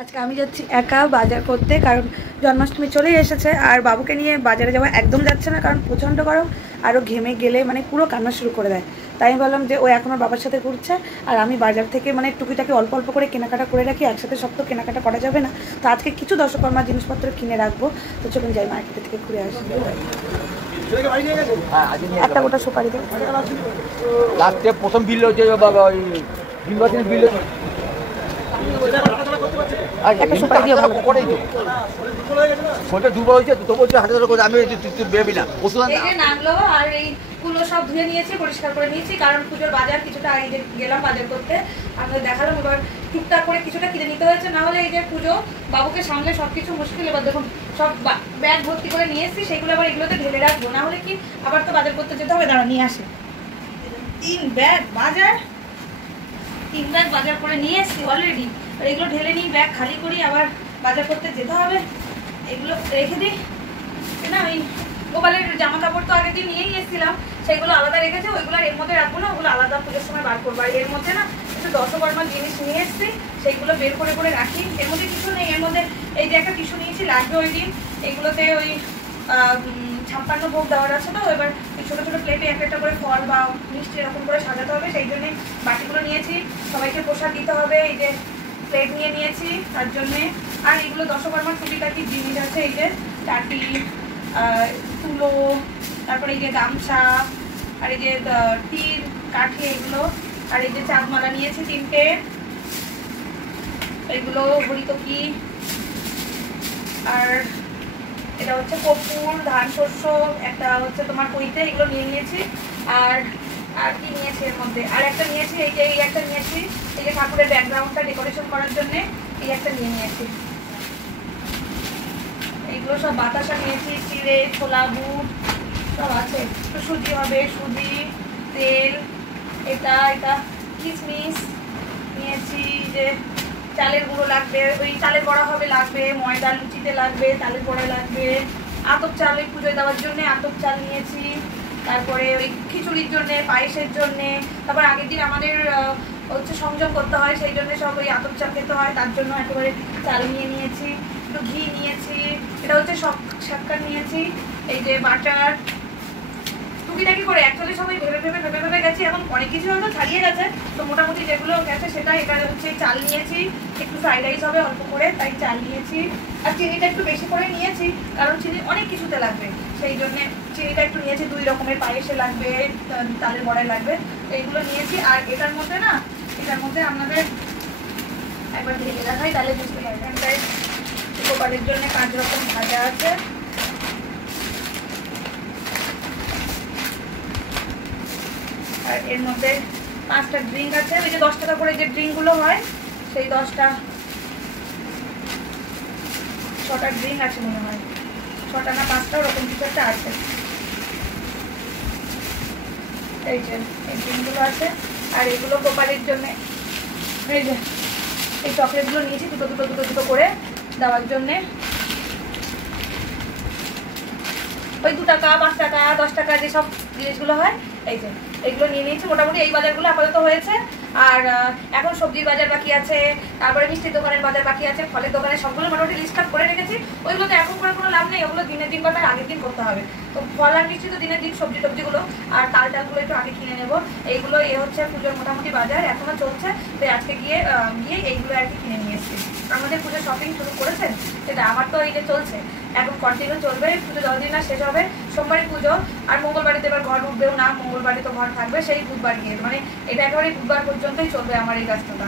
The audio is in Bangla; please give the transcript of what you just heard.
আজকে আমি যাচ্ছি একা বাজার করতে, কারণ জন্মাষ্টমী চলেই এসেছে আর বাবুকে নিয়ে বাজারে যাওয়া একদম যাচ্ছে না, কারণ প্রচণ্ড গরম। আরও ঘেমে গেলে মানে পুরো কান্না শুরু করে দেয়। তাই আমি বললাম যে ও এখন ওর বাবার সাথে ঘুরছে আর আমি বাজার থেকে মানে টুকিটাকি অল্প অল্প করে কেনাকাটা করে রাখি, একসাথে সব তো কেনাকাটা করা যাবে না। তো আজকে কিছু দশকর্মা জিনিসপত্র কিনে রাখবো। তো চলুন যাই মার্কেট থেকে ঘুরে আসি। একটা গোটা সুপারি দেবো। লাস্টে প্রথম বিল হচ্ছে বাবা ওই বিল একটা সুপারি দিয়ে ভালো করেই তো ফোনটা দুবার হয়েছে তো বলছে হাতে ধরে আমি বেরবি না ওষুধ এই যে নাগলো আর এইগুলো সব ধুয়ে নিয়েছি, পরিষ্কার করে নিয়েছি, কারণ পুজোর বাজার কিছুটা আগে গেলাম বাজার করতে, আপনাদের দেখালাম। এবার টুকটাক করে কিছুটা কিনে নিতে হয়েছে, না হলে এই যে পুজো বাবুকে সামলে সবকিছু মুশকিল। এবার দেখুন সব ব্যাগ ভর্তি করে নিয়ে এসেছি, সেগুলো আবার এগুলোতে ঢেলে রাখবো, না হলে কি আবার তো বাজার করতে যেতে হবে। দাঁড়া নিয়ে আসি। 3 ব্যাগ বাজার করে নিয়ে এসেছি অলরেডি। আর এগুলো ঢেলে নিই, ব্যাগ খালি করি, আবার বাজার করতে যেতে হবে। এগুলো রেখে দিই না, ওই গোপালের জামা কাপড় তো আগের দিন নিয়েই এসেছিলাম, সেগুলো আলাদা রেখেছে, ওইগুলো এর মধ্যে রাখবো না, ওগুলো আলাদা পুজোর সময় বার করবো। আর এর মধ্যে না একটু দশকর্মার জিনিস নিয়ে এসেছি, সেইগুলো বের করে করে রাখি। এর মধ্যে কিছু নেই, এর মধ্যে এই যে একটা টিস্যু নিয়েছি, লাগবে ওই দিন। এগুলোতে ওই 56 ভোগ দেওয়ার আছে, তো এবার ছোটো ছোটো প্লেটে একটা করে ফল বা মিষ্টি এরকম করে সাজাতে হবে, সেই জন্যে বাটিগুলো নিয়েছি। সবাইকে প্রসাদ দিতে হবে, এই যে প্লেট নিয়ে নিয়েছি তার জন্যে। আর এগুলো দশকর্মার টুকিটাকি জিনিস আছে, এই যে টাটি, তুলো, তারপরে এই যে গামছা, আর এই যে তীর কাঠি এগুলো, আর এই যে চাঁদমালা নিয়েছি 3টে, এগুলো হরিতকি, আর এটা হচ্ছে কর্পূর, ধান শস্য, একটা হচ্ছে তোমার কইতে, এগুলো নিয়ে নিয়েছি। আর আর কি নিয়েছি এর মধ্যে, আর একটা নিয়েছি, এই যে এই একটা নিয়েছি, এই যে ঠাকুরের ব্যাকগ্রাউন্ডটা ডেকোরেশন করার জন্য এই একটা নিয়ে নিয়েছি। এইগুলো সব বাতাসা নিয়েছি, চিড়ে, ছোলা, বুট সব আছে। তো সুজি হবে, সুজি, তেল, এটা কিশমিশ নিয়েছি, যে চালের গুঁড়ো লাগবে, ওই চালের বড়া হবে লাগবে, ময়দা লুচিতে লাগবে, চালের বড়া লাগবে, আতপ চাল ওই পুজোয় দেওয়ার জন্য আতপ চাল নিয়েছি, তারপরে ওই খিচুড়ির জন্য, পায়েসের জন্য, তারপর আগের দিন আমাদের হচ্ছে সংযম করতে হয়, সেই জন্য সব ওই আতপ চাল খেতে হয়, তার জন্য একেবারে চাল নিয়ে নিয়েছি, একটু ঘি নিয়েছি, এটা হচ্ছে শক্কর নিয়েছি, এই যে বাটার, টুকিটাকি করে অ্যাকচুয়ালি সবাই ভেবে গেছি, এখন অনেক কিছু হয়তো ছাড়িয়ে গেছে, তো মোটামুটি যেগুলো গেছে সেটা। এটা হচ্ছে চাল নিয়েছি, একটু ফ্রাইড রাইস হবে অল্প করে, তাই চাল নিয়েছি। আর চিনিটা একটু বেশি করে নিয়েছি, কারণ চিনি অনেক কিছুতে লাগবে, সেই জন্যে চিনিটা একটু নিয়েছি। 2 রকমের পায়েসে লাগবে, তালের বড়ায় লাগবে, এইগুলো নিয়েছি। আর এটার মধ্যে আপনাদের একবার ঢেলে দেখাই, তাহলে বুঝতে পারবেন। তাই গোপালের জন্য 5 রকম ভাজা আছে, আর এর মধ্যে 5টা ড্রিঙ্ক আছে, ওই যে 10 টাকা করে যে ড্রিঙ্কগুলো হয়, সেই 6টা ড্রিঙ্ক আছে মনে হয়, 6টা না 5টা ওরকম কিছু একটা আছে। এই যে এই ড্রিঙ্কগুলো আছে। আর এগুলো গোপালের জন্য, এই যে এই চকলেটগুলো নিয়েছি, দুটো করে দেওয়ার জন্যে। ওই 2 টাকা, 5 টাকা, 10 টাকা যেসব জিনিসগুলো হয়, এই যে এগুলো নিয়ে নিয়েছি। মোটামুটি এই বাজারগুলো আপাতত হয়েছে। আর এখন সবজির বাজার বাকি আছে, তারপরে মিষ্টির দোকানের বাজার বাকি আছে, ফলের দোকানের সবগুলো মোটামুটি লিস্ট আপ করে রেখেছি। ওইগুলো তো এখন করে কোনো লাভ নেই, ওগুলো দিনের দিন বা তার আগের দিন করতে হবে। তো ফল আর মিষ্টি তো দিনের দিন, সবজিগুলো আর টালগুলো একটু আগে কিনে নেবো। এইগুলো হচ্ছে পুজোর মোটামুটি বাজার, এখনো চলছে। তো আজকে গিয়ে এইগুলো আর কি কিনে নিয়ে এসেছি। আমাদের পুজোর শপিং শুরু করেছেন? সেটা আমার তো এই যে চলছে, এখন কন্টিনিউ চলবে। পুজো 10 দিন না শেষ হবে, সোমবারে পুজো, আর মঙ্গলবাড়িতে এবার ঘর উঠবেও না, মঙ্গলবাড়ি তো ঘর থাকবে, সেই বুধবার গিয়ে, মানে এটা একেবারে বুধবার পর্যন্তই চলবে আমার এই ব্যস্ততা।